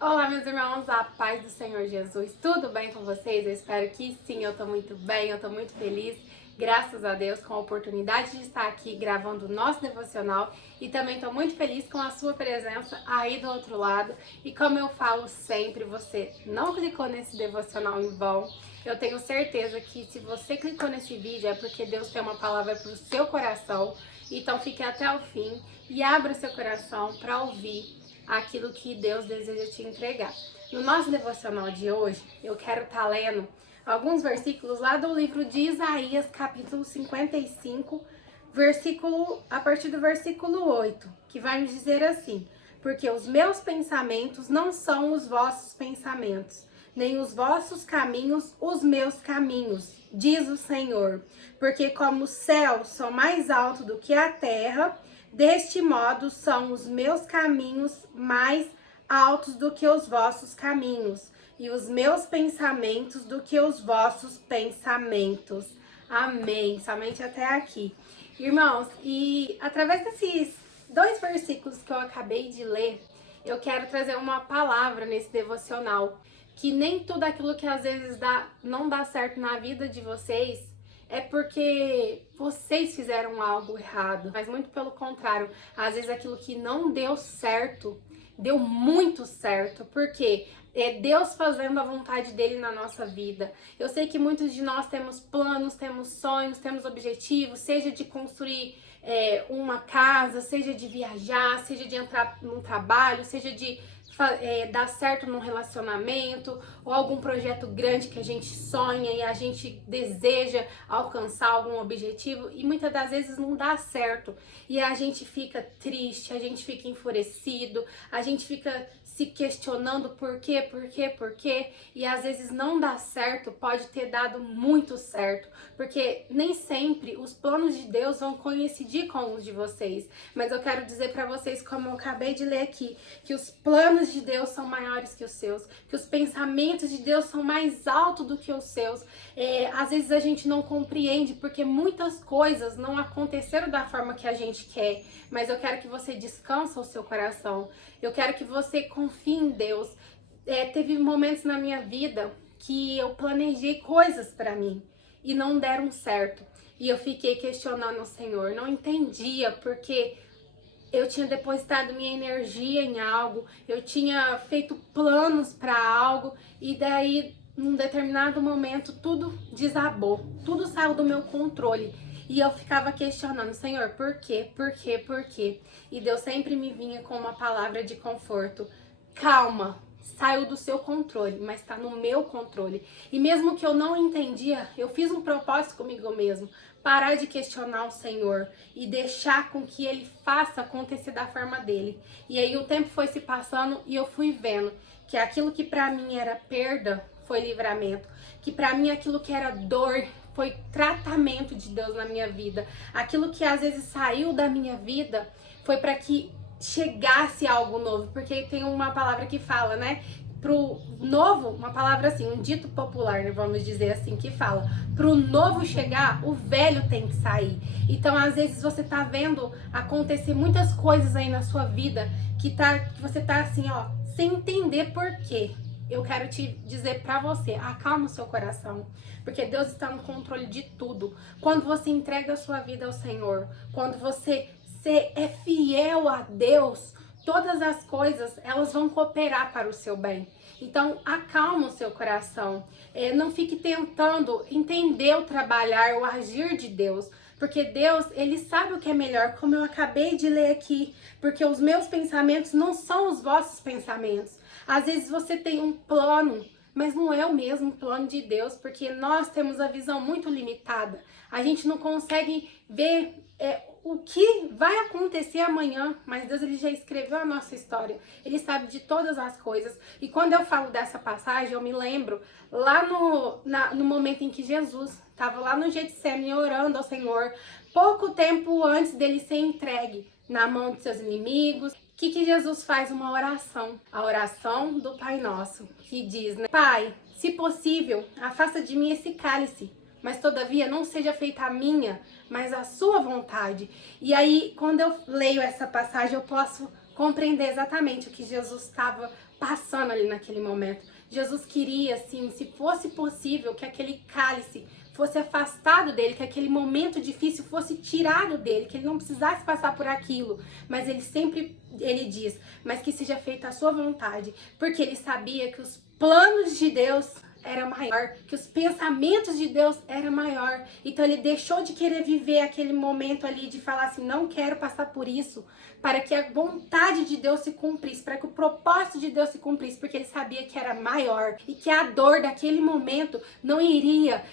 Olá, meus irmãos, a paz do Senhor Jesus. Tudo bem com vocês? Eu espero que sim, eu tô muito bem, eu tô muito feliz, graças a Deus, com a oportunidade de estar aqui gravando o nosso devocional e também tô muito feliz com a sua presença aí do outro lado. E como eu falo sempre, você não clicou nesse devocional em vão. Eu tenho certeza que se você clicou nesse vídeo é porque Deus tem uma palavra para o seu coração. Então fique até o fim e abra seu coração para ouvir aquilo que Deus deseja te entregar. No nosso devocional de hoje, eu quero estar lendo alguns versículos lá do livro de Isaías, capítulo 55, a partir do versículo 8, que vai nos dizer assim: porque os meus pensamentos não são os vossos pensamentos, nem os vossos caminhos os meus caminhos, diz o Senhor. Porque como os céus são mais altos do que a terra, deste modo são os meus caminhos mais altos do que os vossos caminhos, e os meus pensamentos do que os vossos pensamentos. Amém. Somente até aqui. Irmãos, e através desses dois versículos que eu acabei de ler, eu quero trazer uma palavra nesse devocional, que nem tudo aquilo que às vezes não dá certo na vida de vocês é porque vocês fizeram algo errado, mas muito pelo contrário, às vezes aquilo que não deu certo, deu muito certo, porque é Deus fazendo a vontade dele na nossa vida. Eu sei que muitos de nós temos planos, temos sonhos, temos objetivos, seja de construir uma casa, seja de viajar, seja de entrar num trabalho, seja de dar certo num relacionamento ou algum projeto grande que a gente sonha e a gente deseja alcançar algum objetivo e muitas das vezes não dá certo e a gente fica triste, a gente fica enfurecido, a gente fica se questionando por quê, e às vezes não dá certo, pode ter dado muito certo, porque nem sempre os planos de Deus vão coincidir com os de vocês, mas eu quero dizer para vocês, como eu acabei de ler aqui, que os planos de Deus são maiores que os seus, que os pensamentos de Deus são mais altos do que os seus. Às vezes a gente não compreende porque muitas coisas não aconteceram da forma que a gente quer, mas eu quero que você descanse o seu coração, eu quero que você confie em Deus. Teve momentos na minha vida que eu planejei coisas para mim e não deram certo, e eu fiquei questionando o Senhor, não entendia porque eu tinha depositado minha energia em algo, eu tinha feito planos para algo e daí, num determinado momento, tudo desabou, tudo saiu do meu controle. E eu ficava questionando, Senhor, por quê? Por quê? Por quê? E Deus sempre me vinha com uma palavra de conforto. Calma, saiu do seu controle, mas está no meu controle. E mesmo que eu não entendia, eu fiz um propósito comigo mesmo. Parar de questionar o Senhor e deixar com que Ele faça acontecer da forma dele. E aí o tempo foi se passando e eu fui vendo que aquilo que para mim era perda foi livramento, que para mim aquilo que era dor foi tratamento de Deus na minha vida. Aquilo que às vezes saiu da minha vida foi para que chegasse algo novo, porque tem uma palavra que fala, né? Pro novo, uma palavra assim, um dito popular, né, vamos dizer assim, que fala: pro novo chegar, o velho tem que sair. Então, às vezes você tá vendo acontecer muitas coisas aí na sua vida que você tá assim, ó, sem entender por quê. Eu quero te dizer pra você, acalma o seu coração, porque Deus está no controle de tudo. Quando você entrega a sua vida ao Senhor, quando você é fiel a Deus, todas as coisas, elas vão cooperar para o seu bem. Então, acalma o seu coração. Não fique tentando entender o trabalhar, o agir de Deus. Porque Deus, Ele sabe o que é melhor, como eu acabei de ler aqui. Porque os meus pensamentos não são os vossos pensamentos. Às vezes você tem um plano, mas não é o mesmo plano de Deus, porque nós temos a visão muito limitada. A gente não consegue ver o que vai acontecer amanhã, mas Deus, Ele já escreveu a nossa história. Ele sabe de todas as coisas. E quando eu falo dessa passagem, eu me lembro lá no momento em que Jesus estava lá no Getsemane orando ao Senhor, pouco tempo antes dele ser entregue na mão de seus inimigos. O que Jesus faz? Uma oração, a oração do Pai Nosso, que diz, né? Pai, se possível, afasta de mim esse cálice, mas todavia não seja feita a minha, mas a sua vontade. E aí, quando eu leio essa passagem, eu posso compreender exatamente o que Jesus estava passando ali naquele momento. Jesus queria, assim, se fosse possível, que aquele cálice fosse afastado dele, que aquele momento difícil fosse tirado dele, que ele não precisasse passar por aquilo. Mas ele diz, mas que seja feita a sua vontade, porque ele sabia que os planos de Deus era maior, que os pensamentos de Deus era maior. Então ele deixou de querer viver aquele momento ali de falar assim, não quero passar por isso, para que a vontade de Deus se cumprisse, para que o propósito de Deus se cumprisse, porque ele sabia que era maior e que a dor daquele momento não iria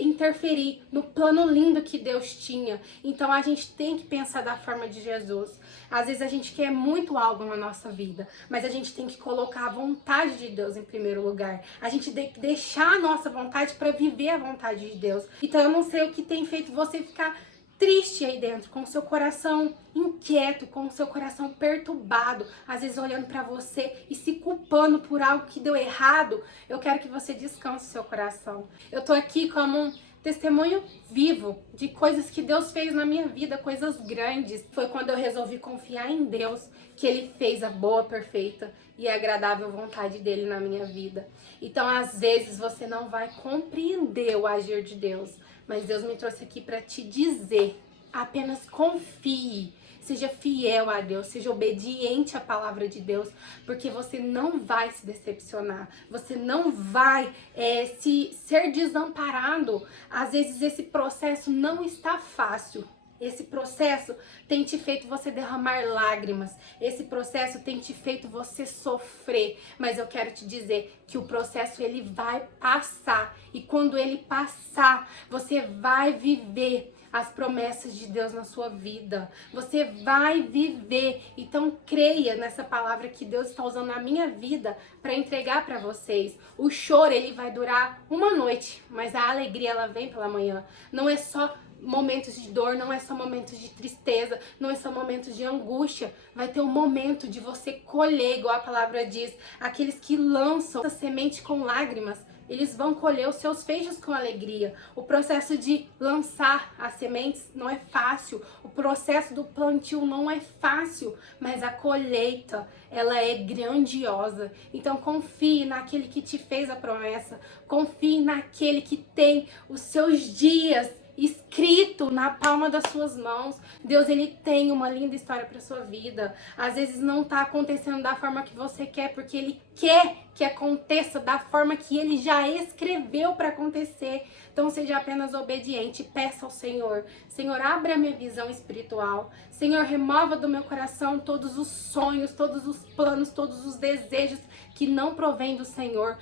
interferir no plano lindo que Deus tinha. Então a gente tem que pensar da forma de Jesus. Às vezes a gente quer muito algo na nossa vida, mas a gente tem que colocar a vontade de Deus em primeiro lugar. A gente tem que deixar a nossa vontade para viver a vontade de Deus. Então eu não sei o que tem feito você ficar triste aí dentro, com o seu coração inquieto, com o seu coração perturbado, às vezes olhando para você e se culpando por algo que deu errado. Eu quero que você descanse o seu coração. Eu tô aqui como um testemunho vivo de coisas que Deus fez na minha vida, coisas grandes. Foi quando eu resolvi confiar em Deus que Ele fez a boa, perfeita e agradável vontade dele na minha vida. Então, às vezes, você não vai compreender o agir de Deus, mas Deus me trouxe aqui para te dizer, apenas confie, seja fiel a Deus, seja obediente à palavra de Deus, porque você não vai se decepcionar, você não vai ser desamparado. Às vezes esse processo não está fácil. Esse processo tem te feito você derramar lágrimas. Esse processo tem te feito você sofrer. Mas eu quero te dizer que o processo ele vai passar. E quando ele passar, você vai viver as promessas de Deus na sua vida. Você vai viver. Então creia nessa palavra que Deus está usando na minha vida para entregar para vocês. O choro ele vai durar uma noite, mas a alegria ela vem pela manhã. Não é só momentos de dor, não é só momentos de tristeza, não é só momentos de angústia. Vai ter um momento de você colher, igual a palavra diz. Aqueles que lançam a semente com lágrimas, eles vão colher os seus feixes com alegria. O processo de lançar as sementes não é fácil. O processo do plantio não é fácil, mas a colheita, ela é grandiosa. Então confie naquele que te fez a promessa. Confie naquele que tem os seus dias escrito na palma das suas mãos. Deus, ele tem uma linda história para sua vida. Às vezes não tá acontecendo da forma que você quer, porque ele quer que aconteça da forma que ele já escreveu para acontecer. Então seja apenas obediente, peça ao Senhor. Senhor, abra a minha visão espiritual. Senhor, remova do meu coração todos os sonhos, todos os planos, todos os desejos que não provém do Senhor.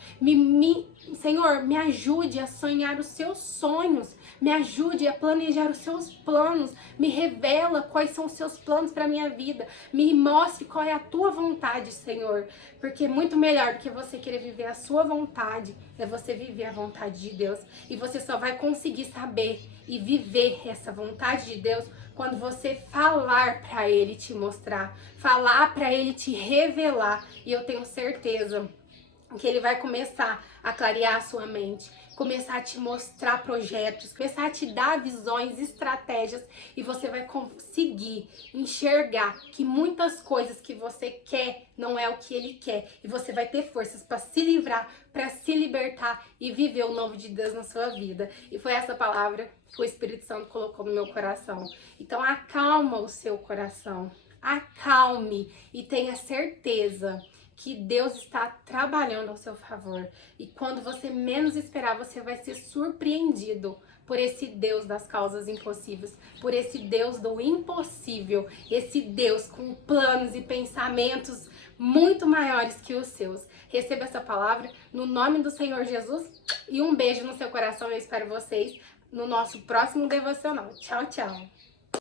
Senhor, me ajude a sonhar os seus sonhos. Me ajude a planejar os seus planos. Me revela quais são os seus planos para a minha vida. Me mostre qual é a tua vontade, Senhor. Porque muito melhor do que você querer viver a sua vontade é você viver a vontade de Deus. E você só vai conseguir saber e viver essa vontade de Deus quando você falar para Ele te mostrar, falar para Ele te revelar. E eu tenho certeza que Ele vai começar a clarear a sua mente, começar a te mostrar projetos, começar a te dar visões, estratégias, e você vai conseguir enxergar que muitas coisas que você quer não é o que Ele quer, e você vai ter forças para se livrar, para se libertar e viver o novo de Deus na sua vida. E foi essa palavra que o Espírito Santo colocou no meu coração. Então acalma o seu coração, acalme e tenha certeza que Deus está trabalhando ao seu favor. E quando você menos esperar, você vai ser surpreendido por esse Deus das causas impossíveis, por esse Deus do impossível, esse Deus com planos e pensamentos muito maiores que os seus. Receba essa palavra no nome do Senhor Jesus e um beijo no seu coração. Eu espero vocês no nosso próximo devocional. Tchau, tchau!